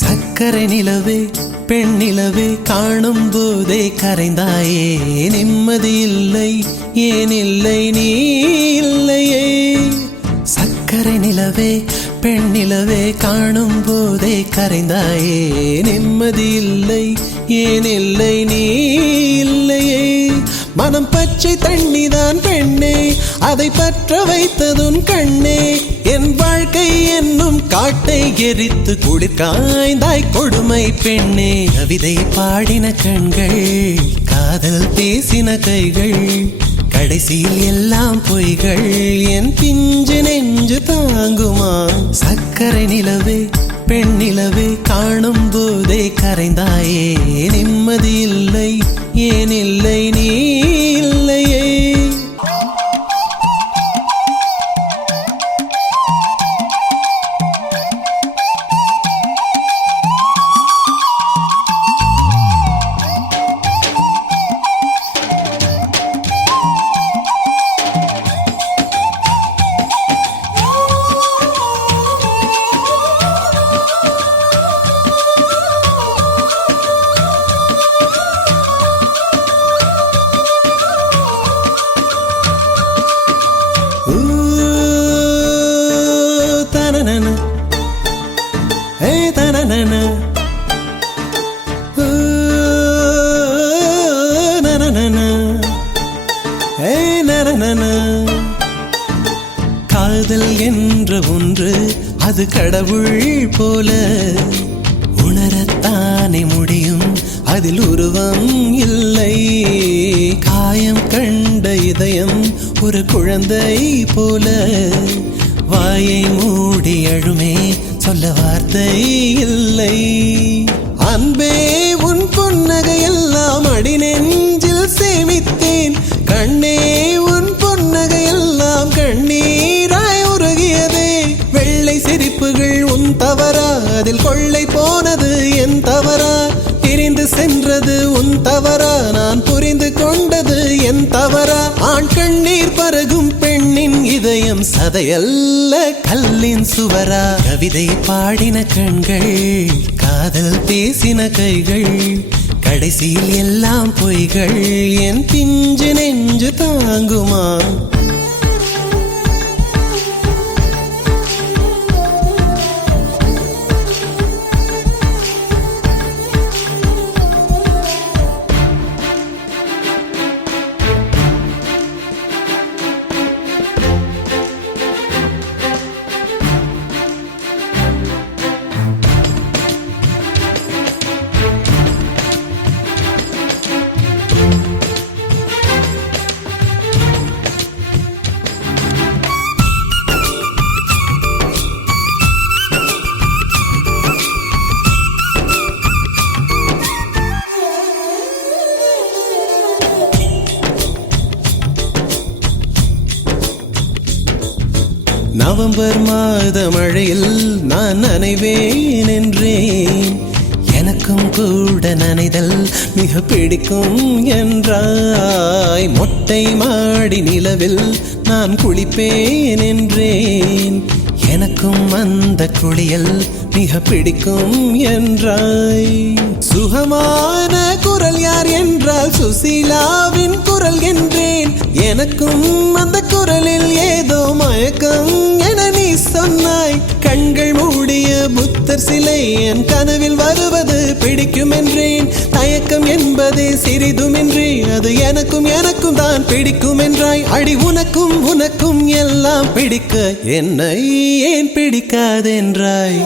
சக்கரை நிலவே பெண் நிலவே காணும் போதே கரைந்தாயே நிம்மதி இல்லை ஏன் இல்லை நீ இல்லையே சக்கரை நிலவே பெண் நிலவே காணும் போதே கரைந்தாயே நிம்மதி இல்லை ஏன் இல்லை நீ இல்லையே மனம் பச்சை தண்ணிதான் பெண்ணே அதை பற்ற வைத்ததுன் கண்ணே என் வாழ்க்கை என்னும் காட்டை எரித்து குளிர் காய்ந்தாய் கொடுமை பெண்ணே கவிதை பாடின கண்கள் காதல் பேசின கைகள் கடைசியில் எல்லாம் பொய்கள் என் பிஞ்சு நெஞ்சு தாங்குமா சக்கரை நிலவே பெண் நிலவே காணும் போதே கரைந்தாயே நிம்மதி இல்லை ஏன் இல்லை நீ இல்லையே காதல் என்ற ஒன்று அது கடவுள் போல உணரத்தானே முடியும் அதில் உருவம் இல்லை காயம் கண்ட இதயம் ஒரு குழந்தை போல வாயை மூடி அழுமே சொல்ல வார்த்தை இல்லை அன்பே உன் புன்னகை எல்லாம் அடி நெஞ்சில் சேமித்தேன் கண்ணே உன் புன்னகை எல்லாம் கண்ணீராய் உருகியதே வெள்ளை சிரிப்புகள் உன் தவறா அதில் கொள்ளை போனது என் தவறா பிரிந்து சென்றது உன் தவறா நான் புரிந்து கொண்டது என் தவறா ஆண் கண்ணீர் பருகும் பெண்ணின் இதயம் சதையல்ல கல்லின் சுவரா கவிதை பாடின கண்கள் காதல் பேசின கைகள் கடைசியில் எல்லாம் பொய்கள் என் பிஞ்சு நெஞ்சு தாங்குமா நவம்பர் மாத மழையில் நான் நனைவேன் என்றேன் எனக்கும் கூட நனைதல் மிக பிடிக்கும் என்றாய் மொட்டை மாடி நிலவில் நான் குளிப்பேன் என்றேன் எனக்கும் அந்த குளியல் மிக பிடிக்கும் என்றாய் சுகமான குரல் யார் என்றால் சுசீலாவின் குரல் என்றேன் எனக்கும் அந்த குரலில் ஏதோ மயக்கம் என நீ சொன்னாய் கண்கள் மூடிய புத்தர் சிலை என் கனவில் வருவது பிடிக்கும் என்றேன் தயக்கம் என்பதே சிறிதுமின்றி அது எனக்கும் எனக்கும் தான் பிடிக்கும் என்றாய் அடி உனக்கும் உனக்கும் எல்லாம் பிடிக்க என்னை ஏன் பிடிக்காதென்றாய்